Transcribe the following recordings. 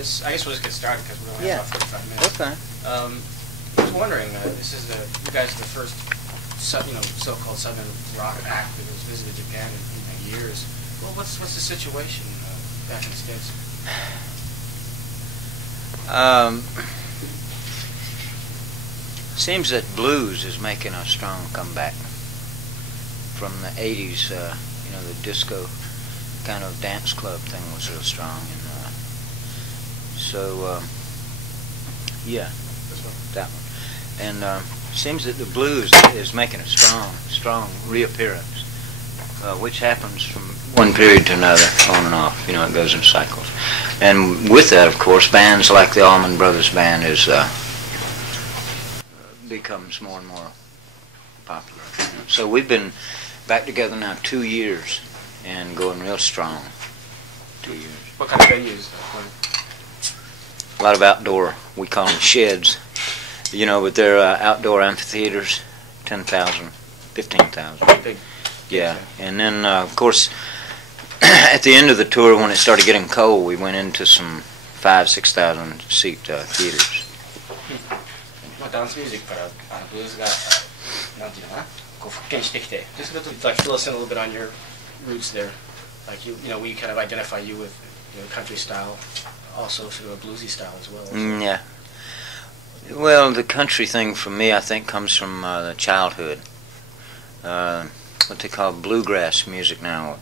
this. I guess we'll just get started because we're only about 45 minutes. Okay. I was wondering, this is you guys are the first, so-called Southern rock act that has visited Japan in years. Well, what's the situation back in the States? Seems that blues is making a strong comeback from the 80s. The disco kind of dance club thing was real strong, and yeah, that one. And seems that the blues is making a strong reappearance, which happens from one period to another, on and off. It goes in cycles. And with that, of course, bands like the Allman Brothers Band becomes more and more popular. So we've been back together now 2 years and going real strong. 2 years. What kind of venues? A lot of outdoor, we call them sheds, but they're outdoor amphitheaters, 10,000, 15,000. Big. Yeah, and then, of course, at the end of the tour, when it started getting cold, we went into some 5,000-6,000 seat theaters. ダンスミュージックからブルースがなんていうのかな、復権してきて、just like fill us in a little bit on your roots there, like we kind of identify you with country style, also sort of a bluesy style as well. Yeah. Well, the country thing for me, I think, comes from the childhood. What they call bluegrass music now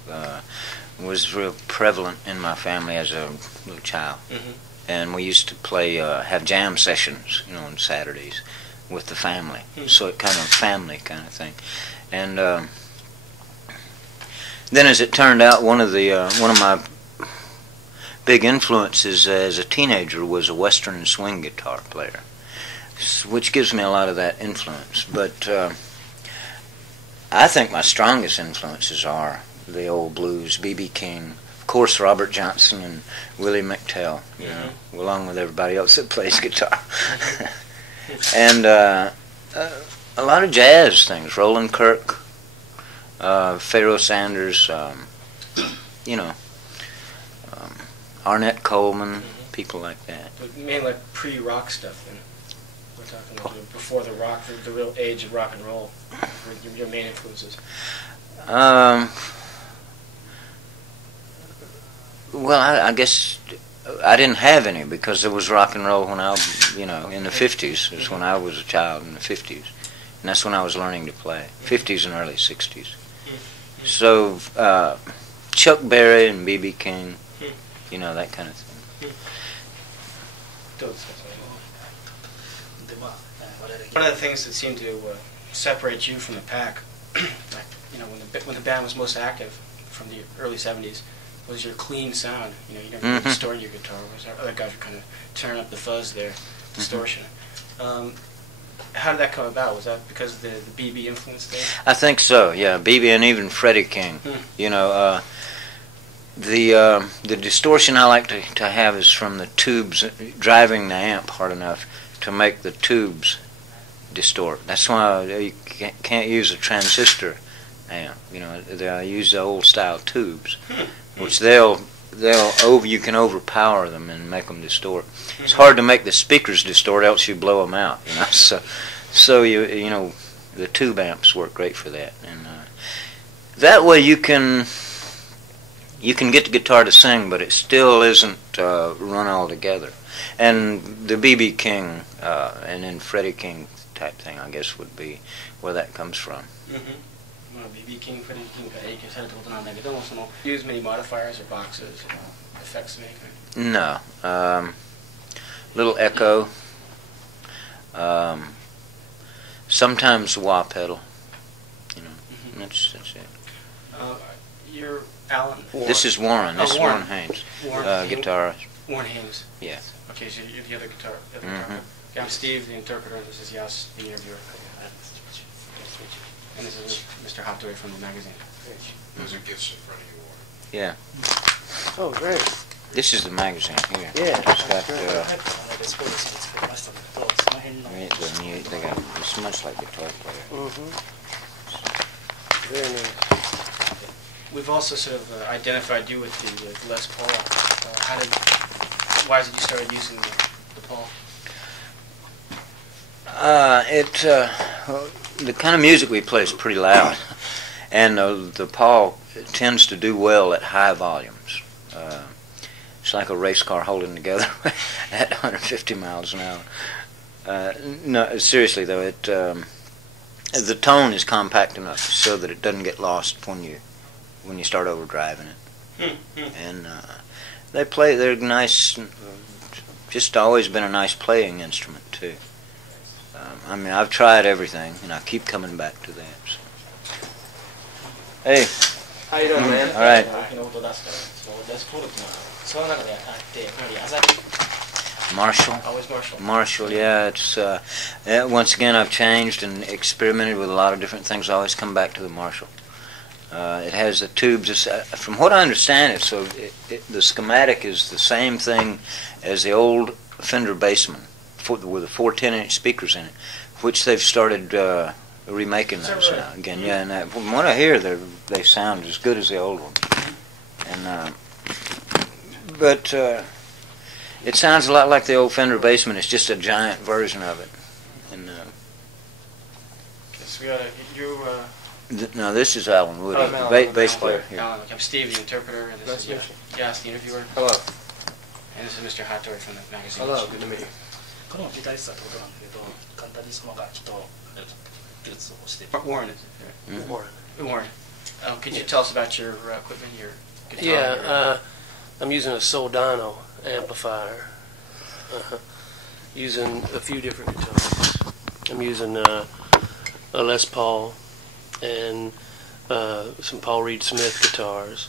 was real prevalent in my family as a little child. Mm-hmm. And we used to play, have jam sessions, on Saturdays with the family. Mm-hmm. So it kind of family kind of thing. And then, as it turned out, one of my big influences as a teenager was a Western swing guitar player, which gives me a lot of that influence. But I think my strongest influences are the old blues, B.B. King, of course Robert Johnson and Willie McTell, along with everybody else that plays guitar. And a lot of jazz things, Roland Kirk, Pharoah Sanders, Arnett Coleman, people like that. But mainly like pre-rock stuff then. We're talking about before the rock, the real age of rock and roll. Your main influences. Well, I guess I didn't have any because there was rock and roll when I, in the 50s. Is when I was a child in the 50s, and that's when I was learning to play. 50s and early 60s. So Chuck Berry and B.B. King, that kind of thing. One of the things that seemed to separate you from the pack, when the band was most active from the early 70s, was your clean sound. You never distorted your guitar. Other guys were kind of turning up the fuzz there, distortion. How did that come about? Was that because of the BB influence there? I think so, yeah. BB and even Freddie King. The distortion I like to have is from the tubes, driving the amp hard enough to make the tubes distort. That's why you can't use a transistor amp. They use the old style tubes, which you can overpower them and make them distort. It's hard to make the speakers distort, else you blow them out. So the tube amps work great for that, and that way you can get the guitar to sing, but it still isn't run all together. And the B.B. King and then Freddie King type thing, I guess, would be where that comes from. BB King, Freddie King が影響されたことなんだけども、use many modifiers or boxes, effects to make it? No. Little echo. Sometimes wah pedal. That's it. You're Alan. This is Warren. This is Warren Haynes, guitarist. Warren Haynes. Yeah. Okay, so you're the other guitar. Okay, I'm Steve, the interpreter, and this is Yas, the interviewer. And this is Mr. Hattori from the magazine. Those are gifts in front of you, Warren. Yeah. Oh, great. This is the magazine here. Yeah. It's got they got it's much like guitar player. Very nice. We've also sort of identified you with the Les Paul. why is it you started using the Paul? The kind of music we play is pretty loud, and the Paul tends to do well at high volumes. It's like a race car holding together at 150 miles an hour. No, seriously though, the tone is compact enough so that it doesn't get lost when you start overdriving it. And they're nice. Just always been a nice playing instrument too. I mean, I've tried everything, and I keep coming back to that. So. Hey. How you doing, man? All right. Marshall. Always Marshall. Marshall, yeah. It's once again I've changed and experimented with a lot of different things. I always come back to the Marshall. It has the tubes. From what I understand, the schematic is the same thing as the old Fender Bassman with the 4 10-inch speakers in it, which they've started remaking those now again. Yeah, and from what I hear, they sound as good as the old one. And but it sounds a lot like the old Fender Bassman. It's just a giant version of it. And so we got no, this is Alan Woody, bass player. Here. Alan, I'm Steve, the interpreter, and this is Jas, the interviewer. Hello. And this is Mr. Hattori from the magazine. Hello, good to meet you. このギタリストってことなんだけど、簡単にその楽器と技術をしている。Warren. Warren. Could you tell us about your equipment, your guitar? Yeah, I'm using a Soldano amplifier. Using a few different guitars. I'm using a Les Paul and some Paul Reed Smith guitars,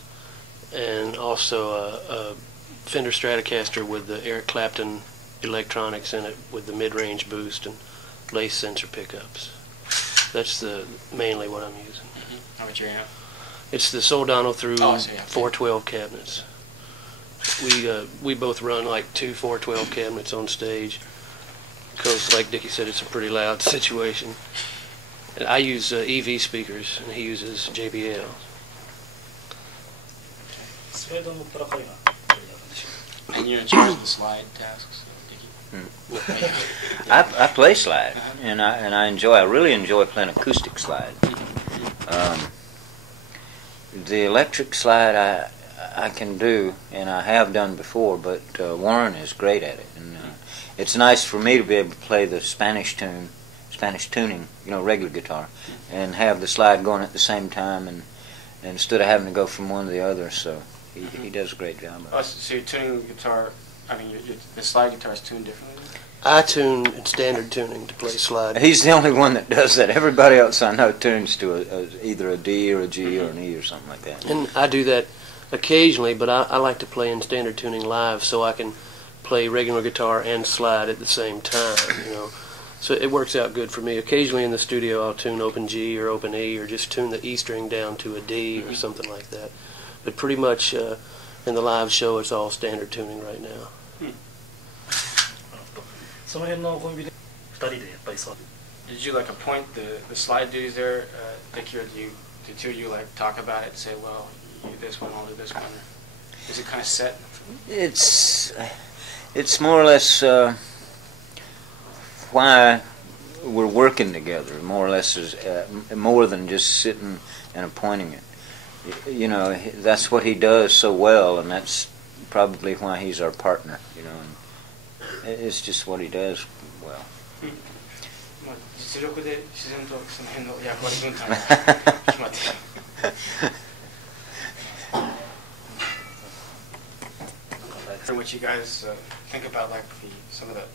and also a Fender Stratocaster with the Eric Clapton electronics in it with the mid-range boost and lace sensor pickups. That's mainly what I'm using. How about your amp? It's the Soldano through 412 cabinets. We both run like 2 412 cabinets on stage because, like Dickey said, it's a pretty loud situation. And I use EV speakers, and he uses JBL. スライドのプラカリが And you're in charge of the slide tasks, Dickey? I play slide, and I really enjoy playing acoustic slide. The electric slide I can do, and I have done before, but Warren is great at it, and it's nice for me to be able to play the Spanish tuning, regular guitar, and have the slide going at the same time, and instead of having to go from one to the other. So he does a great job of it. So you're tuning the guitar. I mean, the slide guitar is tuned differently. I tune in standard tuning to play slide. He's the only one that does that. Everybody else I know tunes to either a D or a G or an E or something like that. And I do that occasionally, but I like to play in standard tuning live so I can play regular guitar and slide at the same time, So it works out good for me. Occasionally in the studio I'll tune open G or open E or just tune the E string down to a D or something like that. But pretty much in the live show it's all standard tuning right now. その辺のコンビで2人でやっぱりそう。 Did you like appoint the slide duties there, Dickey, or do the two of you like talk about it and say, well, you do this one, I'll do this one? Or is it kind of set? It's more or less why we're working together. More or less is more than just sitting and appointing it. That's what he does so well, and that's probably why he's our partner. And it's just what he does well. 実力で自然とその辺の役割分担が決まってた。What you guys think about like some of the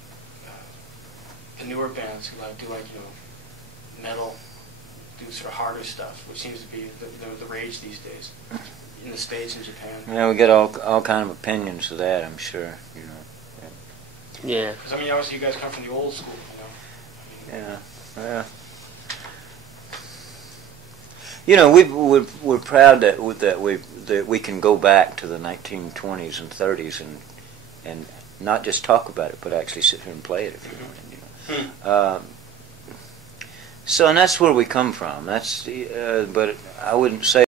newer bands who do metal, do sort of harder stuff, which seems to be the rage these days in the States and Japan. Yeah, we get all kind of opinions of that, I'm sure. Yeah. Because I mean, obviously, you guys come from the old school, Yeah. Well, we're proud that we can go back to the 1920s and 30s and not just talk about it, but actually sit here and play it if you want. So, and that's where we come from. But I wouldn't say